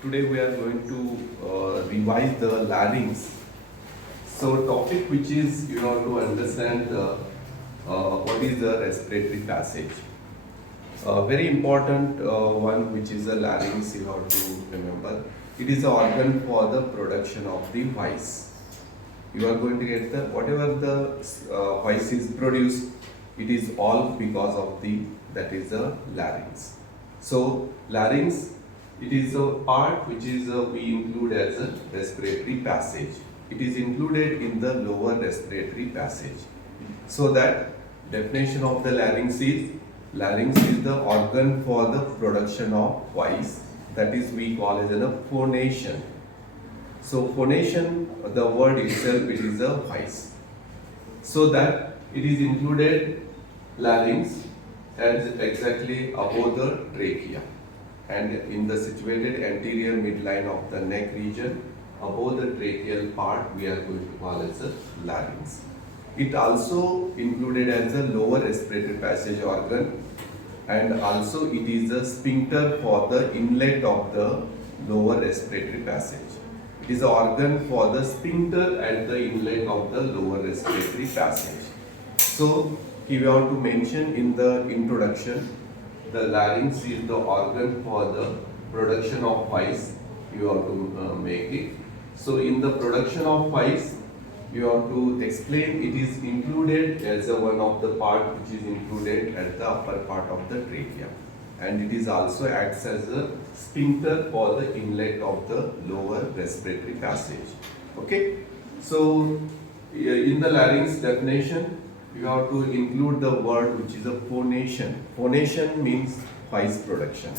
Today we are going to revise the larynx. So topic which is you have to understand what is the respiratory passage. Very important one which is the larynx you have to remember. It is the organ for the production of the voice. You are going to get the whatever the voice is produced, it is all because of that is the larynx. So larynx, it is a part which is we include as a respiratory passage. It is included in the lower respiratory passage. So that definition of the larynx is the organ for the production of voice. That is we call as a phonation. So phonation, the word itself, it is a voice. So that it is included larynx as exactly above the trachea and in the situated anterior midline of the neck region above the tracheal part we are going to call as a larynx. It also included as a lower respiratory passage organ, and also it is a sphincter for the inlet of the lower respiratory passage. It is an organ for the sphincter at the inlet of the lower respiratory passage. So, if you want to mention in the introduction, the larynx is the organ for the production of voice. You have to make it. So, in the production of voice, you have to explain it is included as one of the part which is included at the upper part of the trachea, and it is also acts as a sphincter for the inlet of the lower respiratory passage. Okay, so in the larynx definition, you have to include the word which is a phonation. Phonation means voice production.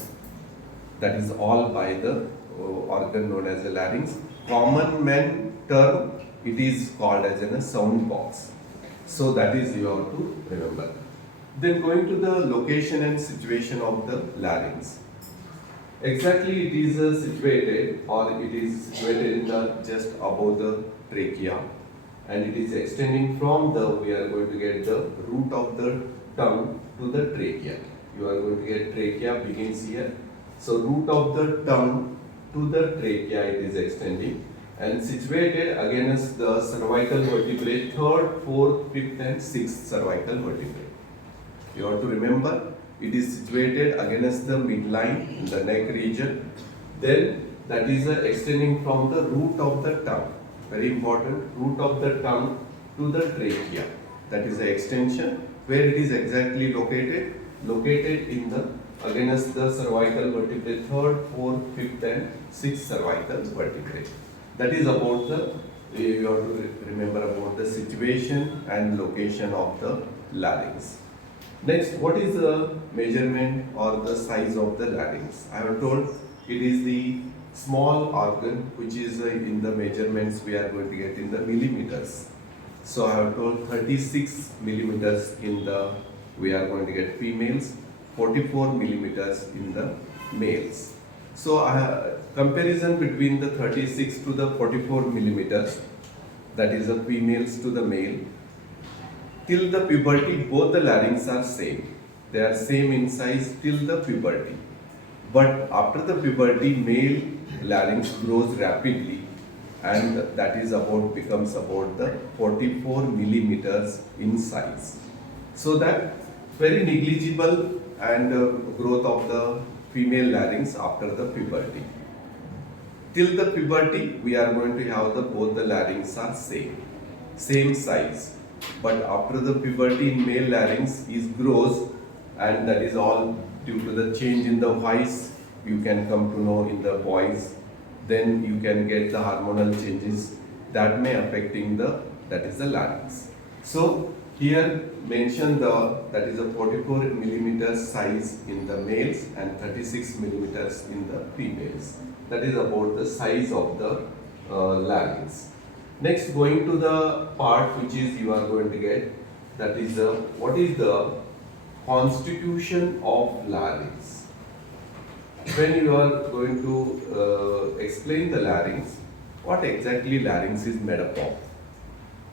That is all by the organ known as the larynx. Common man term, it is called as a sound box. So that is you have to remember. Then going to the location and situation of the larynx. Exactly it is situated in the just above the trachea, and it is extending from we are going to get the root of the tongue to the trachea. You are going to get trachea begins here. So root of the tongue to the trachea it is extending and situated against the cervical vertebrae, 3rd, 4th, 5th and 6th cervical vertebrae. You have to remember it is situated against the midline in the neck region. Then that is extending from the root of the tongue. Very important, root of the tongue to the trachea. That is the extension. Where it is exactly located? Located in the against the cervical vertebrae, 3rd, 4th, 5th and 6th cervical vertebrae. That is about you have to remember about the situation and location of the larynx. Next, what is the measurement or the size of the larynx? I have told it is the small organ which is in the measurements we are going to get in the millimeters. So I have told 36 millimeters in the we are going to get females, 44 millimeters in the males. So comparison between the 36 to the 44 millimeters, that is the females to the male. Till the puberty, both the larynx are same. They are same in size till the puberty. But after the puberty, male larynx grows rapidly, and that is becomes about the 44 millimeters in size. So that very negligible and growth of the female larynx after the puberty. Till the puberty, we are going to have both the larynx are same size. But after the puberty, in male larynx grows, and that is all due to the change in the voice. You can come to know in the boys. Then you can get the hormonal changes that may affecting that is the larynx. So here mention that is a 44 millimeters size in the males and 36 millimeters in the females. That is about the size of the larynx. Next, going to the part which is you are going to get, that is what is the constitution of larynx. When you are going to explain the larynx, what exactly larynx is made up of?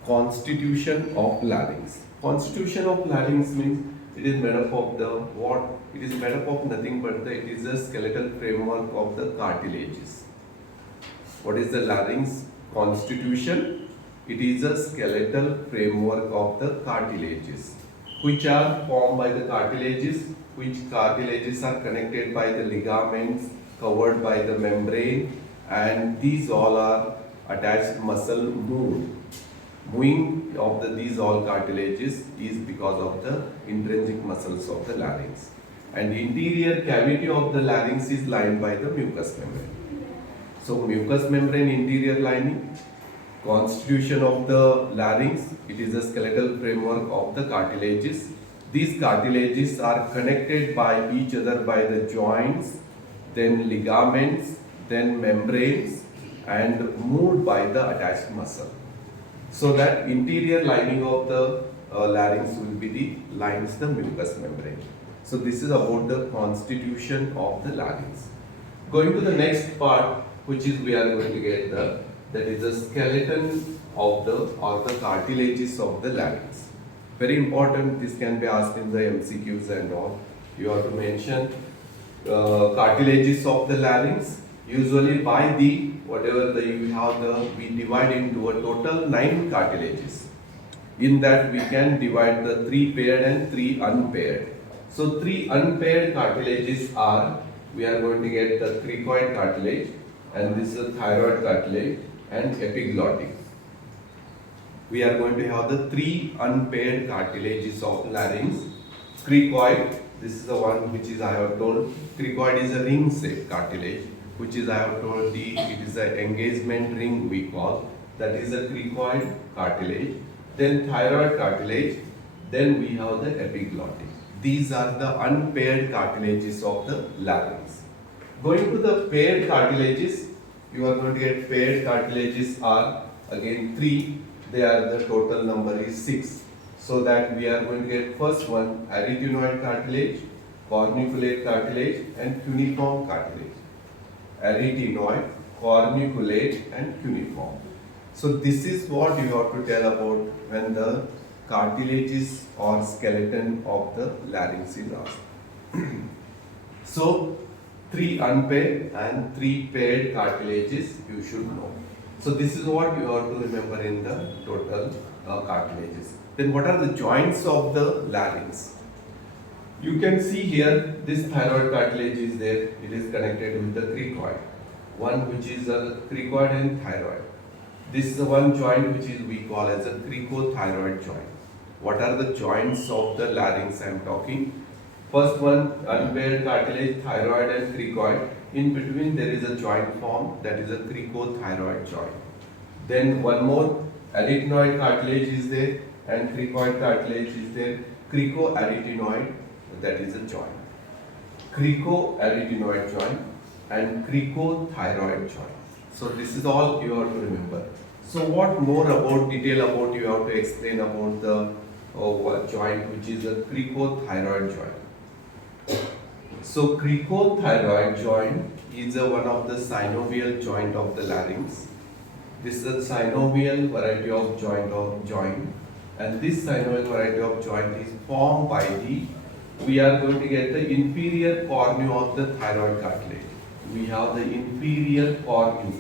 Constitution of larynx. Constitution of larynx means It is made up of the what? It is made up of nothing but it is a skeletal framework of the cartilages. What is the larynx constitution? It is a skeletal framework of the cartilages, which are formed by the cartilages, which cartilages are connected by the ligaments, covered by the membrane, and these all are attached muscle moved. Moving of these all cartilages is because of the intrinsic muscles of the larynx. And the interior cavity of the larynx is lined by the mucous membrane. So mucous membrane interior lining, constitution of the larynx, it is a skeletal framework of the cartilages. These cartilages are connected by each other by the joints, then ligaments, then membranes, and moved by the attached muscle. So that interior lining of the larynx will be the mucous membrane. So this is about the constitution of the larynx. Going to the next part, which is we are going to get that is the skeleton of the cartilages of the larynx. Very important. This can be asked in the MCQs and all. You have to mention cartilages of the larynx. Usually by the whatever you have we divide into a total 9 cartilages. In that we can divide the 3 paired and 3 unpaired. So 3 unpaired cartilages are, we are going to get the cricoid cartilage, and this is the thyroid cartilage and epiglottic. We are going to have the 3 unpaired cartilages of larynx. Cricoid, this is the one which is I have told, cricoid is a ring shaped cartilage, which is I have told it is an engagement ring we call, that is a cricoid cartilage. Then thyroid cartilage, then we have the epiglottic. These are the unpaired cartilages of the larynx. Going to the paired cartilages, you are going to get paired cartilages are again 3. They are the total number is 6. So that we are going to get first one arytenoid cartilage, corniculate cartilage, and cuneiform cartilage. Arytenoid, corniculate, and cuneiform. So this is what you have to tell about when the cartilages or skeleton of the larynx is asked. So 3 unpaired and 3 paired cartilages you should know. So this is what you have to remember in the total cartilages. Then what are the joints of the larynx? You can see here this thyroid cartilage is there. It is connected with the cricoid. One which is a cricoid and thyroid. This is the one joint which is we call as a cricothyroid joint. What are the joints of the larynx I am talking? First one unpaired cartilage, thyroid and cricoid. In between there is a joint formed, that is a cricothyroid joint. Then one more arytenoid cartilage is there and cricoid cartilage is there. Cricoarytenoid, that is a joint. Cricoarytenoid joint and cricothyroid joint. So this is all you have to remember. So what more about detail about you have to explain about the joint which is a cricothyroid joint. So cricothyroid joint is one of the synovial joint of the larynx. This is a synovial variety of joint, and this synovial variety of joint is formed by we are going to get the inferior cornu of the thyroid cartilage. We have the inferior cornu,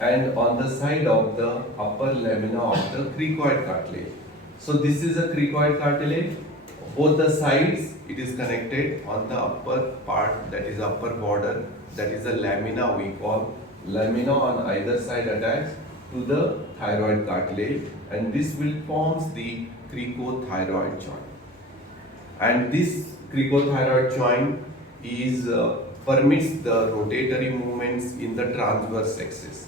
and on the side of the upper lamina of the cricoid cartilage. So this is a cricoid cartilage. Both the sides it is connected on the upper part, that is upper border, that is a lamina we call. Lamina on either side attached to the thyroid cartilage, and this will forms the cricothyroid joint. And this cricothyroid joint is permits the rotatory movements in the transverse axis,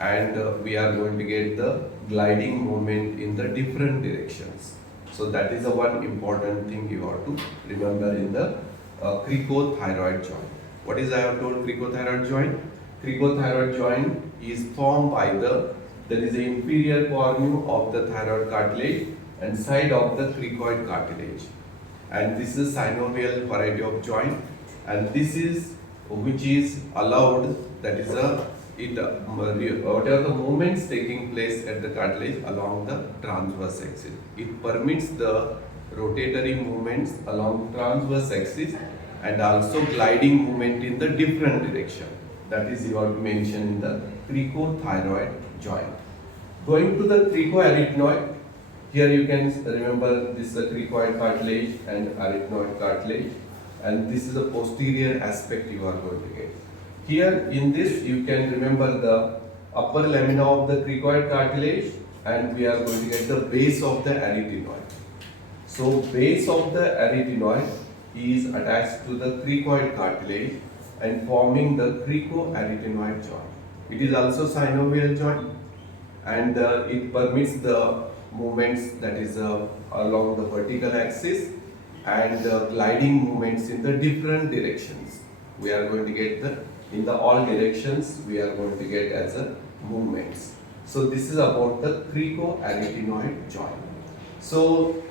and we are going to get the gliding movement in the different directions. So that is the one important thing you have to remember in the cricothyroid joint. What is I have told cricothyroid joint? Cricothyroid joint is formed by there is the inferior cornu of the thyroid cartilage and side of the cricoid cartilage. And this is synovial variety of joint, and this is which is allowed, that is whatever the movements taking place at the cartilage along the transverse axis, it permits the rotatory movements along transverse axis and also gliding movement in the different direction. That is you have to mention in the cricothyroid joint. Going to the cricoarytenoid, here you can remember this is the cricoid cartilage and arytenoid cartilage, and this is the posterior aspect you are going to get. Here in this you can remember the upper lamina of the cricoid cartilage, and we are going to get the base of the arytenoid. So base of the arytenoid is attached to the cricoid cartilage and forming the cricoarytenoid joint. It is also synovial joint, and it permits the movements that is along the vertical axis and gliding movements in the different directions. We are going to get in the all directions we are going to get as a movements. So this is about the cricoarytenoid joint. So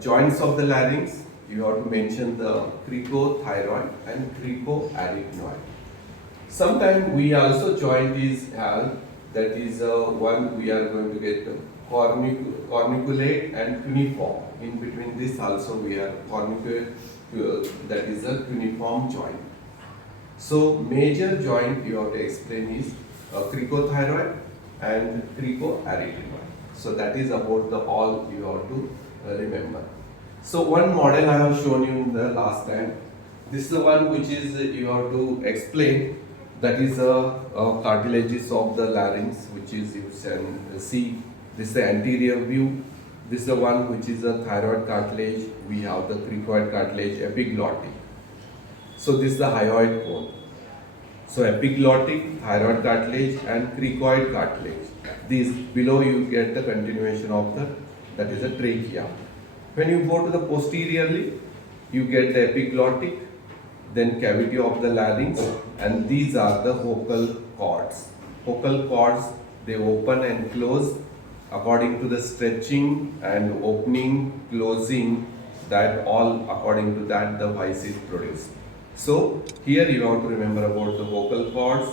joints of the larynx, you have to mention the cricothyroid and cricoarytenoid. Sometimes we also joint is that is one we are going to get corniculate and cuneiform. In between this also we are corniculate, that is a cuneiform joint. So major joint you have to explain is cricothyroid and cricoarytenoid. So that is about the all you have to remember. So one model I have shown you in the last time. This is the one which is you have to explain. That is cartilages of the larynx, which is you can see. This is the anterior view. This is the one which is a thyroid cartilage. We have the cricoid cartilage, epiglottic. So this is the hyoid cone. So epiglottic, thyroid cartilage and cricoid cartilage. These below you get the continuation of that is a trachea. When you go to the posteriorly, you get the epiglottic, then cavity of the larynx, and these are the vocal cords. Vocal cords, they open and close according to the stretching and opening, closing, that all according to that the voice is produced. So here you have to remember about the vocal cords,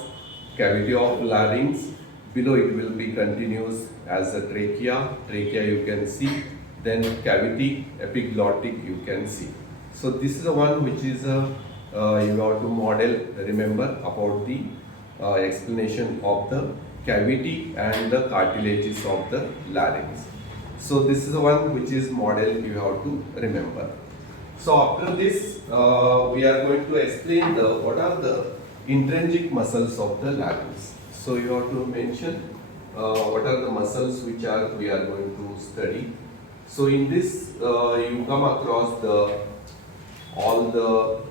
cavity of larynx, below it will be continuous as a trachea you can see, then cavity, epiglottic you can see. So this is the one which is you have to model, remember about the explanation of the cavity and the cartilages of the larynx. So this is the one which is model you have to remember. So after this we are going to explain what are the intrinsic muscles of the larynx. So you have to mention what are the muscles which we are going to study. So in this you come across all the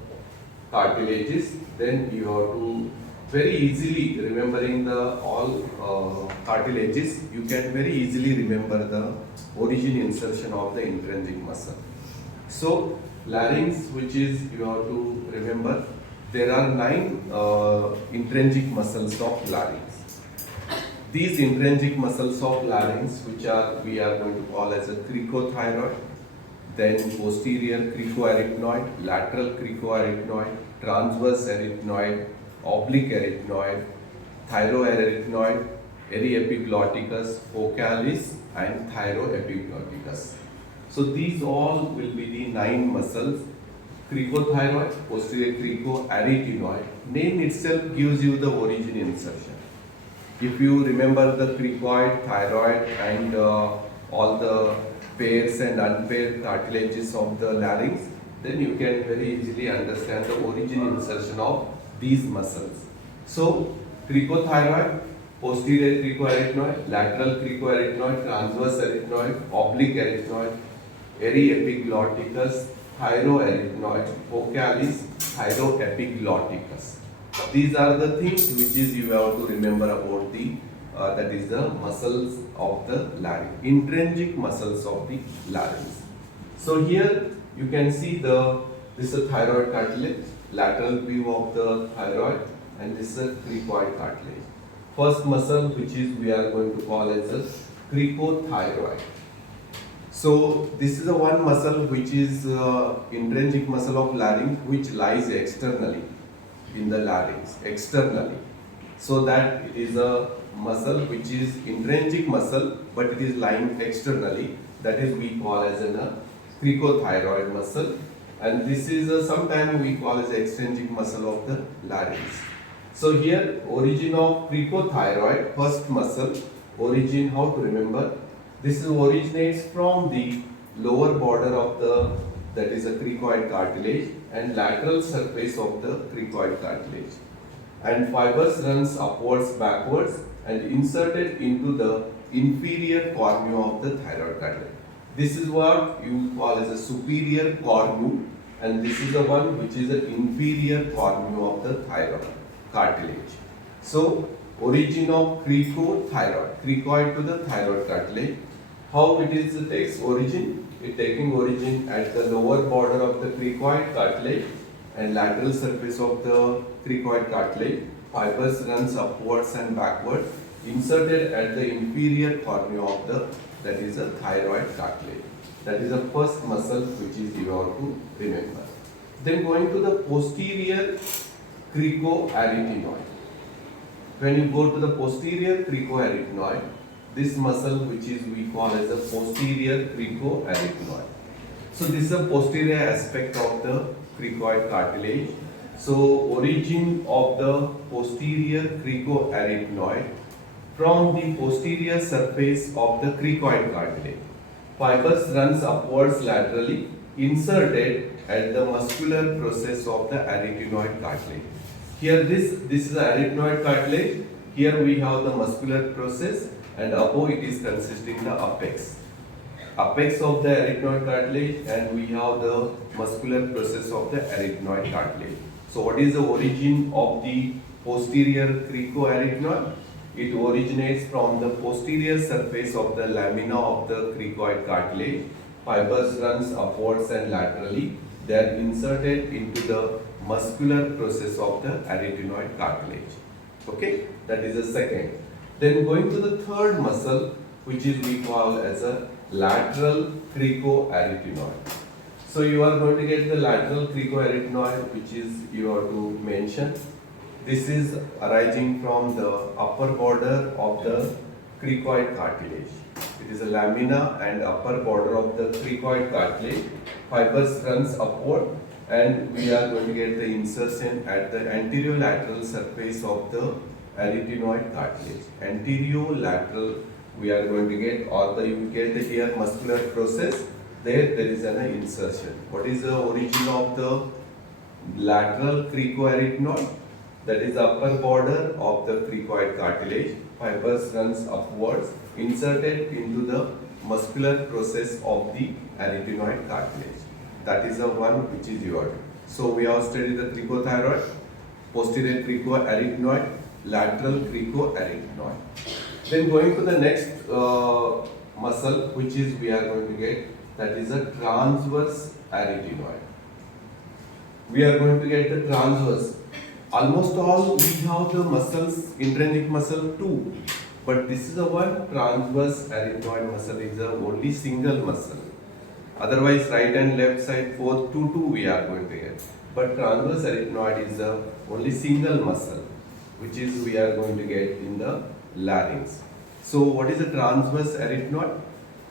cartilages, then you have to very easily remembering all cartilages, you can very easily remember the origin insertion of the intrinsic muscle. So larynx, which is you have to remember, there are 9 intrinsic muscles of larynx. These intrinsic muscles of larynx, which we are going to call as a cricothyroid, then posterior cricoarytenoid, lateral cricoarytenoid, transverse arytenoid, oblique arytenoid, thyroarytenoid, eriepiglotticus, focalis, and thyroepiglotticus. So these all will be the 9 muscles. Cricothyroid, posterior cricoarytenoid. Name itself gives you the origin insertion. If you remember the cricoid, thyroid, and all the pairs and unpaired cartilages of the larynx, then you can very easily understand the origin insertion of these muscles. So cricothyroid, posterior cricoarytenoid, lateral cricoarytenoid, transverse arytenoid, oblique arytenoid, eriepiglotticus, thyroarytenoid, focalis, thyroepiglotticus. These are the things which is you have to remember about the that is the muscles of the larynx, intrinsic muscles of the larynx. So here you can see this is a thyroid cartilage, lateral view of the thyroid, and this is a cricoid cartilage. First muscle which is we are going to call as a cricothyroid. So this is the one muscle which is intrinsic muscle of larynx, which lies externally in the larynx, externally. So that it is a muscle which is intrinsic muscle, but it is lying externally. That is we call as a cricothyroid muscle, and this is sometimes we call as extrinsic muscle of the larynx. So here origin of cricothyroid, first muscle, origin, how to remember, this originates from the lower border of the, that is a cricoid cartilage, and lateral surface of the cricoid cartilage, and fibers runs upwards backwards and inserted into the inferior cornua of the thyroid cartilage. This is what you call as a superior cornu, and this is the one which is the inferior cornua of the thyroid cartilage. So origin of cricothyroid, cricoid to the thyroid cartilage. How it is takes origin? It taking origin at the lower border of the cricoid cartilage and lateral surface of the cricoid cartilage. Fibers runs upwards and backwards, inserted at the inferior cornua of the, that is a thyroid cartilage. That is the first muscle which is you have to remember. Then going to the posterior cricoarytenoid. When you go to the posterior cricoarytenoid, this muscle which is we call as a posterior cricoarytenoid. So this is a posterior aspect of the cricoid cartilage. So origin of the posterior cricoarytenoid from the posterior surface of the cricoid cartilage. Fibers runs upwards laterally, inserted at the muscular process of the arytenoid cartilage. Here this is the arytenoid cartilage. Here we have the muscular process, and above it is consisting the apex. Apex of the arytenoid cartilage, and we have the muscular process of the arytenoid cartilage. So what is the origin of the posterior cricoarytenoid? It originates from the posterior surface of the lamina of the cricoid cartilage. Fibers runs upwards and laterally. They are inserted into the muscular process of the arytenoid cartilage. Okay, that is the second. Then going to the third muscle, which is we call as a lateral cricoarytenoid. So you are going to get the lateral cricoarytenoid, which is you have to mention. This is arising from the upper border of the cricoid cartilage. It is a lamina and upper border of the cricoid cartilage. Fibers runs upward, and we are going to get the insertion at the anterolateral surface of the arytenoid cartilage. Anterolateral we are going to get, or the you get the here muscular process. There is an insertion. What is the origin of the lateral cricoarytenoid? That is the upper border of the cricoid cartilage. Fibers runs upwards, inserted into the muscular process of the arytenoid cartilage. That is the one which is yours. So we have studied the cricothyroid, posterior cricoarytenoid, lateral cricoarytenoid. Then going to the next muscle, which is we are going to get, that is a transverse arytenoid. We are going to get the transverse. Almost all we have the muscles, intrinsic muscle 2, but this is the one transverse arytenoid muscle is the only single muscle. Otherwise, right and left side both 2 we are going to get. But transverse arytenoid is the only single muscle, which is we are going to get in the larynx. So what is a transverse arytenoid?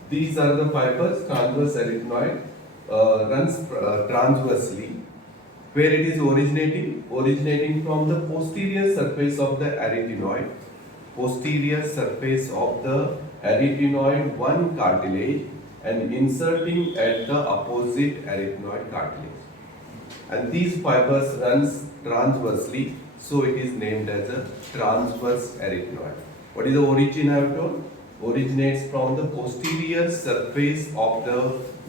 These are the fibers. Transverse arytenoid runs transversely. Where it is originating from the posterior surface of the arytenoid, posterior surface of the arytenoid 1 cartilage, and inserting at the opposite arytenoid cartilage. And these fibers runs transversely, so it is named as a transverse arytenoid. What is the origin I have told? Originates from the posterior surface of the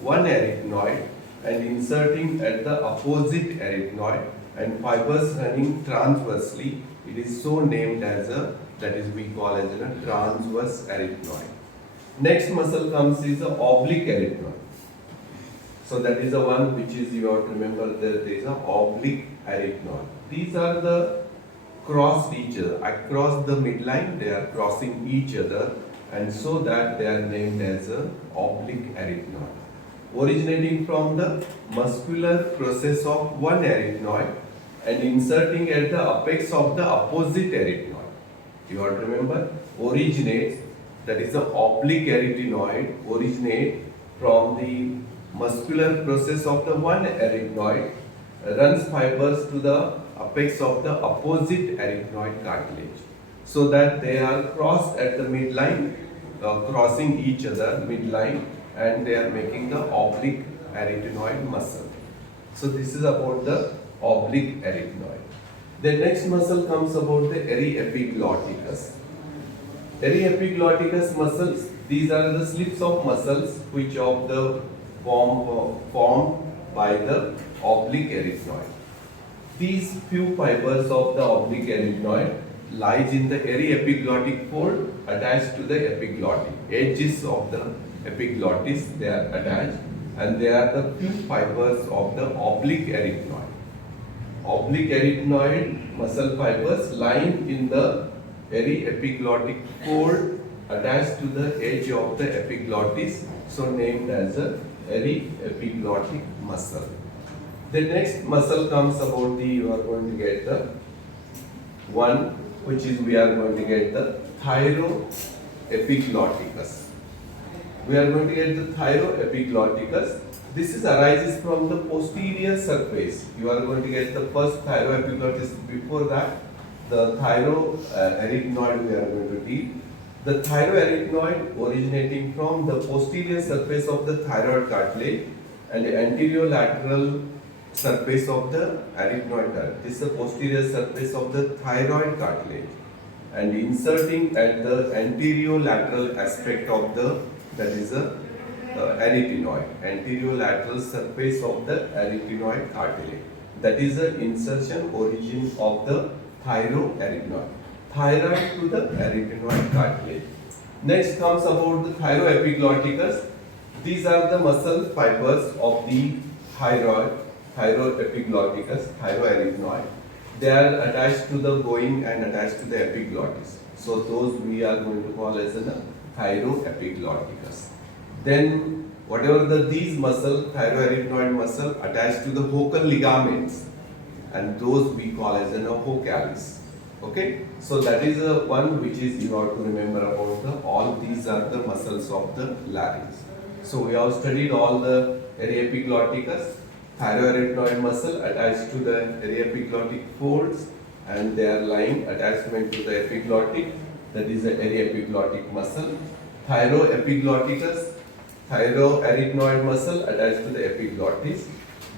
one arytenoid and inserting at the opposite arytenoid, and fibers running transversely. It is so named as a, that is we call as a transverse arytenoid. Next muscle comes is the oblique arytenoid. So that is the one which is you have to remember that there is a oblique arytenoid. These are the crossed each other across the midline. They are crossing each other, and so that they are named as a oblique arytenoid. Originating from the muscular process of one arytenoid and inserting at the apex of the opposite arytenoid. You have to remember, originates, that is the oblique arytenoid, originate from the muscular process of the one arytenoid runs fibers to the apex of the opposite arytenoid cartilage, so that they are crossed at the midline, crossing each other midline, and they are making the oblique arytenoid muscle. So this is about the oblique arytenoid. The next muscle comes about the aryepiglotticus. Aryepiglotticus muscles, these are the slips of muscles which of the formed by the oblique arytenoid. These few fibers of the oblique arytenoid lies in the aryepiglottic fold attached to the epiglottic. Edges of the epiglottis, they are attached, and they are the few fibers of the oblique arytenoid. Oblique arytenoid muscle fibers lying in the aryepiglottic fold attached to the edge of the epiglottis, so named as a aryepiglottic muscle. The next muscle comes about the, you are going to get the one which is, we are going to get the thyroepiglotticus. We are going to get the thyroepiglotticus. This is arises from the posterior surface. You are going to get the first thyroepiglottis. Before that, the thyroarytenoid we are going to deal. The thyroarytenoid originating from the posterior surface of the thyroid cartilage and the anterolateral surface of the arytenoid cartilage. This is the posterior surface of the thyroid cartilage, and inserting at the anterolateral aspect of the, that is a arytenoid, anterolateral surface of the arytenoid cartilage. That is the insertion origin of the thyroarytenoid. Thyroid to the arytenoid cartilage. Next comes about the thyroepiglotticus. These are the muscle fibers of the thyroepiglotticus, thyroarytenoid. They are attached to the going and attached to the epiglottis. So those we are going to call as a thyroepiglotticus. Then whatever these muscle, thyroarytenoid muscle attached to the vocal ligaments, and those we call as a vocalis. Okay, so that is one which is you have to remember about the, all these are the muscles of the larynx. So we have studied all the aryepiglotticus, thyroarytenoid muscle attached to the aryepiglottic folds, and they are lying attachment to the epiglottic, that is the aryepiglottic muscle. Thyroepiglotticus, thyroarytenoid muscle attached to the epiglottis.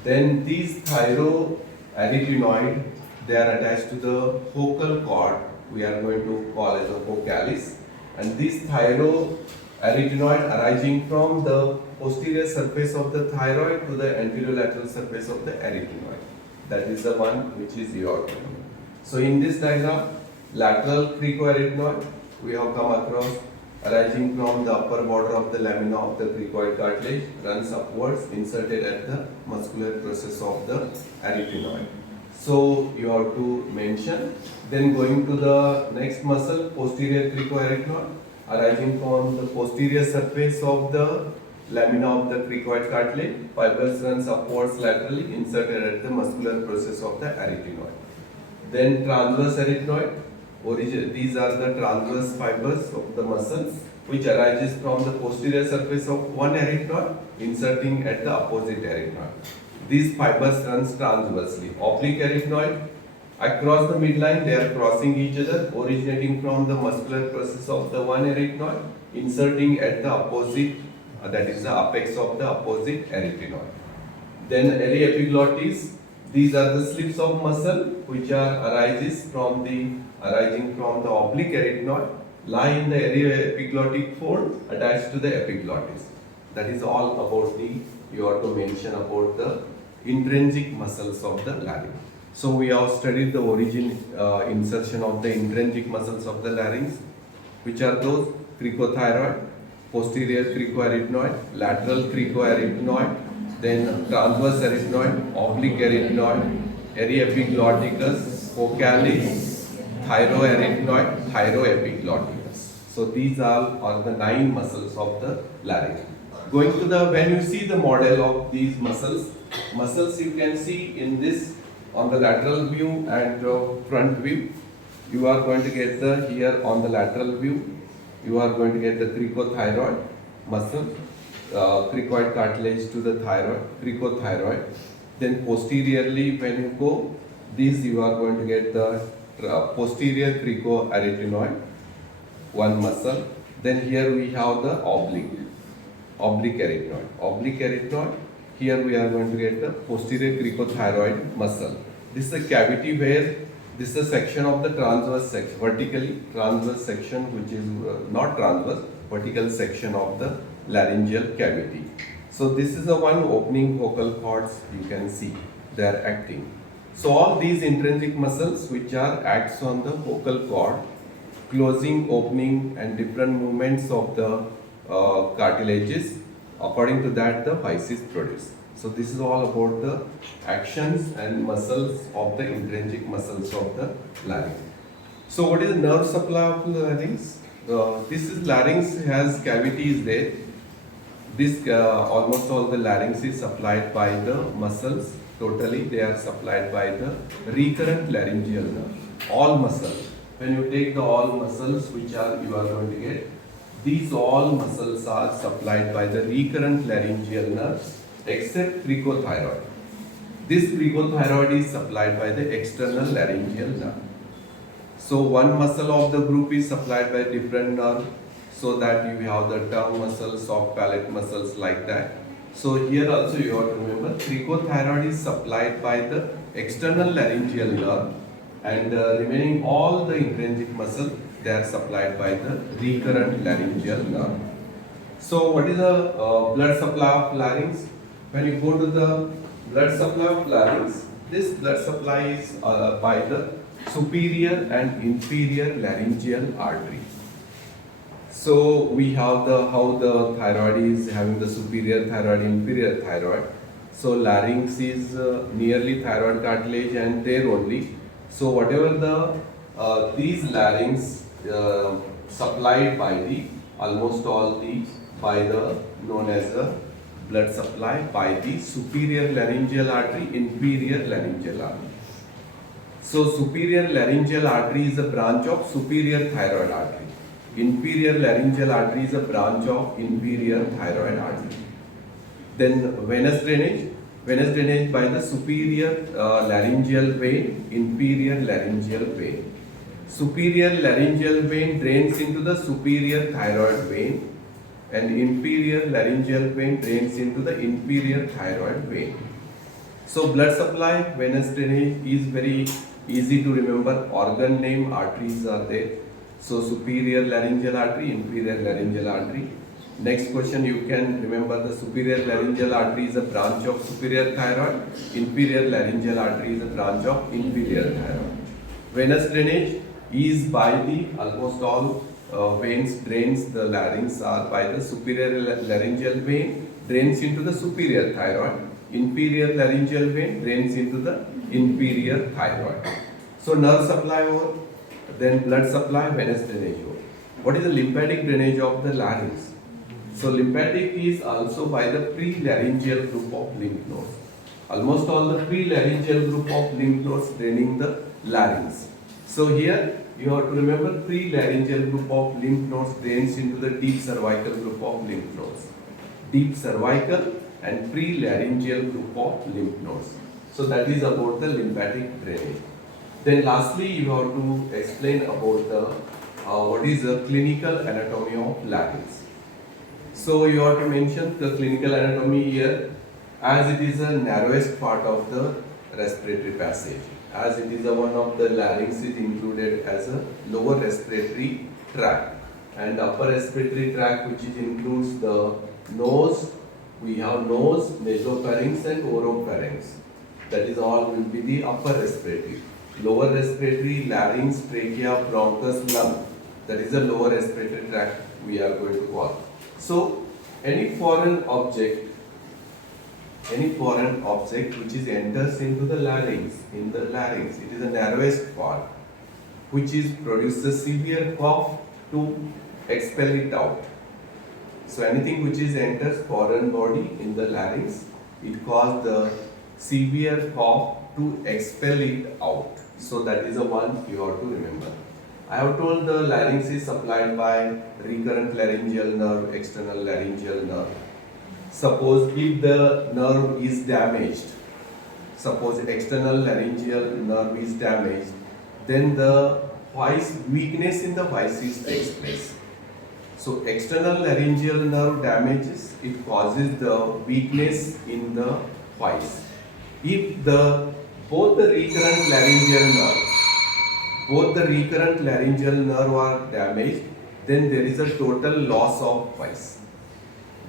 Then these thyroarytenoid, they are attached to the vocal cord, we are going to call as a vocalis, and this thyroarytenoid arising from the posterior surface of the thyroid to the anterolateral surface of the arytenoid. That is the one which is your. So in this diagram, lateral cricoarytenoid we have come across arising from the upper border of the lamina of the cricoid cartilage, runs upwards, inserted at the muscular process of the arytenoid. So you have to mention. Then going to the next muscle, posterior cricoarytenoid, arising from the posterior surface of the lamina of the cricoid cartilage, fibers runs upwards laterally, inserted at the muscular process of the arytenoid. Then transverse arytenoid, these are the transverse fibers of the muscles which arises from the posterior surface of one arytenoid, inserting at the opposite arytenoid. These fibers runs transversely. Oblique arytenoid, across the midline they are crossing each other, originating from the muscular process of the one arytenoid, inserting at the opposite, that is the apex of the opposite arytenoid. Then aryepiglottis, these are the slips of muscle which are arising from the oblique arytenoid, lie in the aryepiglottic fold attached to the epiglottis. That is all about the, you have to mention about the intrinsic muscles of the larynx. So we have studied the origin, insertion of the intrinsic muscles of the larynx, which are those cricothyroid, posterior cricoarytenoid, lateral cricoarytenoid, then transverse arytenoid, oblique arytenoid, aryepiglotticus, vocalis, thyroarytenoid, thyroepiglotticus. So these are the 9 muscles of the larynx. Going to the, when you see the model of these muscles you can see in this on the lateral view and front view. You are going to get the, here on the lateral view, you are going to get the cricothyroid muscle. cricoid cartilage to the thyroid, cricothyroid. Then posteriorly, when you go, this you are going to get the posterior cricoarytenoid, one muscle. Then here we have the oblique arytenoid. Oblique arytenoid, here we are going to get the posterior cricothyroid muscle. This is a cavity where this is a section of the transverse section, vertically transverse section, which is not transverse, vertical section of the laryngeal cavity. So this is the one opening vocal cords, you can see they are acting. So all these intrinsic muscles which are acts on the vocal cord, closing, opening and different movements of the cartilages, according to that the voice is produced. So this is all about the actions and muscles of the intrinsic muscles of the larynx. So what is the nerve supply of the larynx? This is larynx has cavities there. This almost all the larynx is supplied by the muscles. Totally they are supplied by the recurrent laryngeal nerve. All muscles. When you take the all muscles which are you are going to get, these all muscles are supplied by the recurrent laryngeal nerves except cricothyroid. This cricothyroid is supplied by the external laryngeal nerve. So one muscle of the group is supplied by different nerve, so that you have the tongue muscles, soft palate muscles like that. So here also you have to remember cricothyroid is supplied by the external laryngeal nerve, and remaining all the intrinsic muscle they are supplied by the recurrent laryngeal nerve. So what is the blood supply of larynx? When you go to the blood supply of larynx, this blood supply is by the superior and inferior laryngeal artery. So we have the how the thyroid is having the superior thyroid, inferior thyroid. So larynx is nearly thyroid cartilage and there only. So whatever the these larynx supplied by the almost all the by the known as the blood supply by the superior laryngeal artery, inferior laryngeal artery. So superior laryngeal artery is a branch of superior thyroid artery. Inferior laryngeal artery is a branch of inferior thyroid artery. Then venous drainage by the superior laryngeal vein, inferior laryngeal vein. Superior laryngeal vein drains into the superior thyroid vein, and inferior laryngeal vein drains into the inferior thyroid vein. So blood supply, venous drainage is very easy to remember. Organ name, arteries are there. So superior laryngeal artery, inferior laryngeal artery. Next question, you can remember the superior laryngeal artery is a branch of superior thyroid. Inferior laryngeal artery is a branch of inferior thyroid. Venous drainage is by the almost all veins drains the larynx are by the superior laryngeal vein drains into the superior thyroid. Inferior laryngeal vein drains into the inferior thyroid. So nerve supply over, then blood supply, venous drainage over. What is the lymphatic drainage of the larynx? So lymphatic is also by the pre-laryngeal group of lymph nodes. Almost all the pre-laryngeal group of lymph nodes draining the larynx. So here you have to remember pre-laryngeal group of lymph nodes drains into the deep cervical group of lymph nodes. Deep cervical and pre-laryngeal group of lymph nodes. So that is about the lymphatic drainage. Then lastly you have to explain about the what is the clinical anatomy of larynx. So you have to mention the clinical anatomy here, as it is the narrowest part of the respiratory passage. As it is one of the larynx is included as a lower respiratory tract, and upper respiratory tract which includes the nose, we have nose, nasopharynx and oropharynx. That is all will be the upper respiratory. Lower respiratory, larynx, trachea, bronchus, lung. That is the lower respiratory tract we are going to call. So any foreign object which is enters into the larynx, it is the narrowest part, which is produces severe cough to expel it out. So anything which is enters foreign body in the larynx, it causes the severe cough to expel it out. So that is the one you have to remember. I have told the larynx is supplied by recurrent laryngeal nerve, external laryngeal nerve. Suppose if the nerve is damaged, suppose external laryngeal nerve is damaged, then the voice weakness in the voices takes place. So external laryngeal nerve damages, it causes the weakness in the voice. If both the recurrent laryngeal nerve are damaged, then there is a total loss of voice.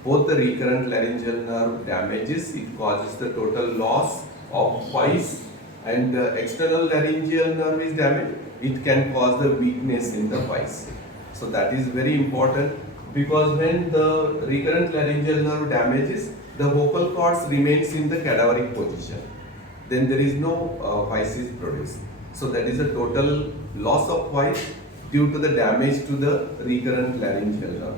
Both the recurrent laryngeal nerve damages, it causes the total loss of voice, and the external laryngeal nerve is damaged, it can cause the weakness in the voice. So that is very important, because when the recurrent laryngeal nerve damages, the vocal cords remains in the cadaveric position. Then there is no voice is produced. So that is a total loss of voice due to the damage to the recurrent laryngeal nerve.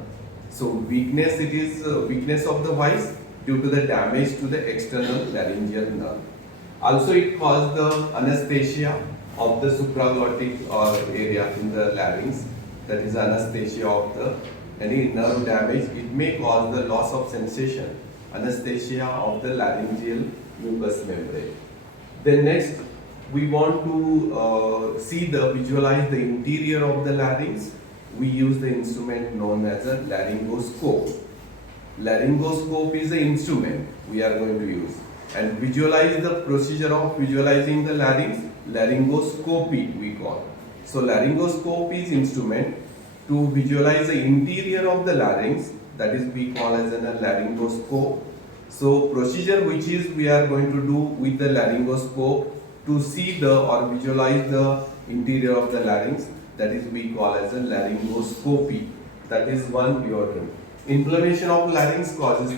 So weakness, it is weakness of the voice due to the damage to the external laryngeal nerve. Also it causes the anesthesia of the supraglottic area in the larynx. That is anesthesia of the any nerve damage. It may cause the loss of sensation, anesthesia of the laryngeal mucous membrane. Then next we want to visualize the interior of the larynx. We use the instrument known as a laryngoscope. Laryngoscope is the instrument we are going to use. And visualize the procedure of visualizing the larynx, laryngoscopy we call. So laryngoscope is instrument to visualize the interior of the larynx, that is we call as a laryngoscope. So procedure which is we are going to do with the laryngoscope to see or visualize the interior of the larynx, that is we call as a laryngoscopy. That is one we are doing. Inflammation of larynx causes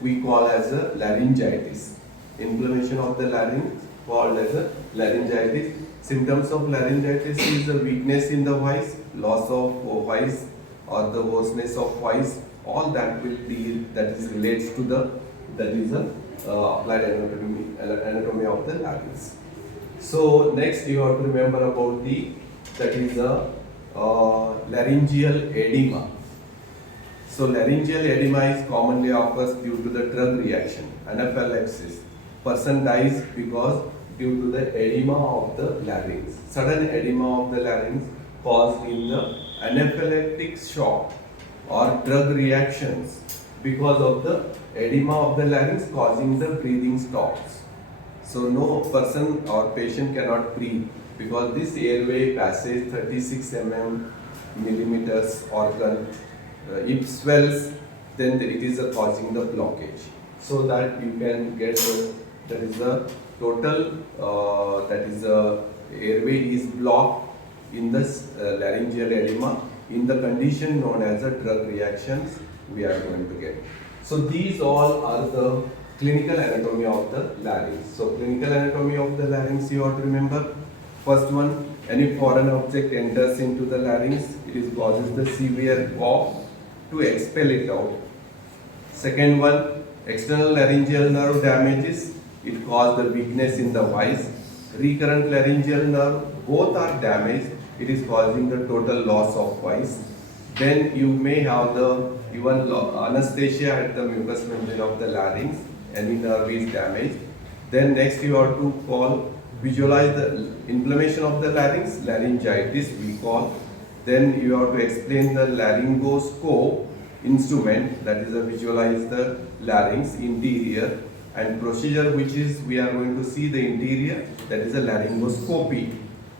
we call as a laryngitis. Inflammation of the larynx called as a laryngitis. Symptoms of laryngitis is a weakness in the voice, loss of voice or the hoarseness of voice. All that will be, that is relates to applied anatomy of the larynx. So next you have to remember about laryngeal edema. So laryngeal edema is commonly occurs due to the drug reaction, anaphylaxis. Person dies because due to the edema of the larynx. Sudden edema of the larynx caused in the anaphylactic shock or drug reactions because of the edema of the larynx causing the breathing stops. So no person or patient cannot breathe because this airway passage 36 millimeters organ, if swells, then it is causing the blockage. So that you can get there is a total airway is blocked in this laryngeal edema in the condition known as a drug reactions we are going to get. So these all are the clinical anatomy of the larynx. So clinical anatomy of the larynx you have to remember. First one, any foreign object enters into the larynx, it causes the severe cough to expel it out. Second one, external laryngeal nerve damages, it causes the weakness in the voice. Recurrent laryngeal nerve, both are damaged, it is causing the total loss of voice. Then you may have the even anesthesia at the mucous membrane of the larynx, any nerve is damaged. Then next you have to visualize the inflammation of the larynx, laryngitis we call. Then you have to explain the laryngoscope instrument, that is visualize the larynx interior, and procedure which is we are going to see the interior, that is a laryngoscopy.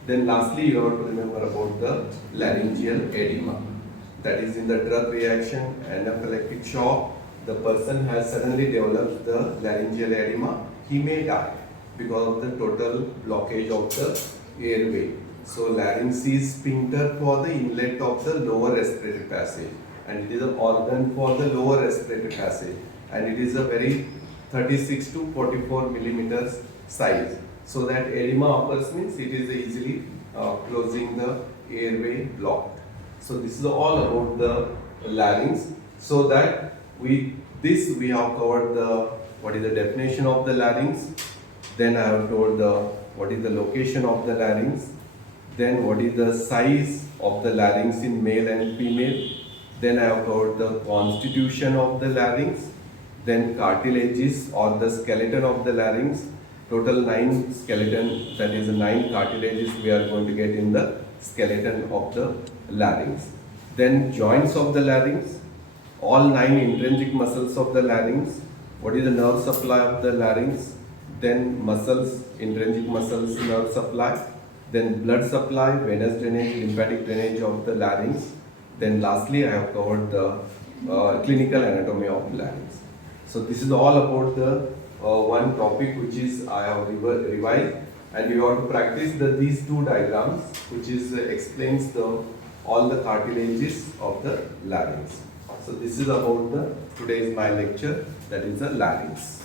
Then lastly you have to remember about the laryngeal edema, that is in the drug reaction, anaphylactic shock, the person has suddenly developed the laryngeal edema, he may die because of the total blockage of the airway. So larynx is sphincter for the inlet of the lower respiratory passage, and it is an organ for the lower respiratory passage, and it is a very 36 to 44 millimeters size. So that edema occurs means it is easily closing the airway blocked. So this is all about the larynx. So that we have covered what is the definition of the larynx. Then I have told what is the location of the larynx. Then what is the size of the larynx in male and female. Then I have covered the constitution of the larynx. then cartilages or the skeleton of the larynx. Total 9 skeleton, that is 9 cartilages we are going to get in the skeleton of the larynx. Then joints of the larynx, all 9 intrinsic muscles of the larynx. What is the nerve supply of the larynx? Then muscles, intrinsic muscles, nerve supply. Then blood supply, venous drainage, lymphatic drainage of the larynx. Then lastly, I have covered the clinical anatomy of larynx. So this is all about the one topic which is I have revised, and you have to practice these two diagrams, which is explains all the cartilages of the larynx. So this is about the today's my lecture, that is the larynx.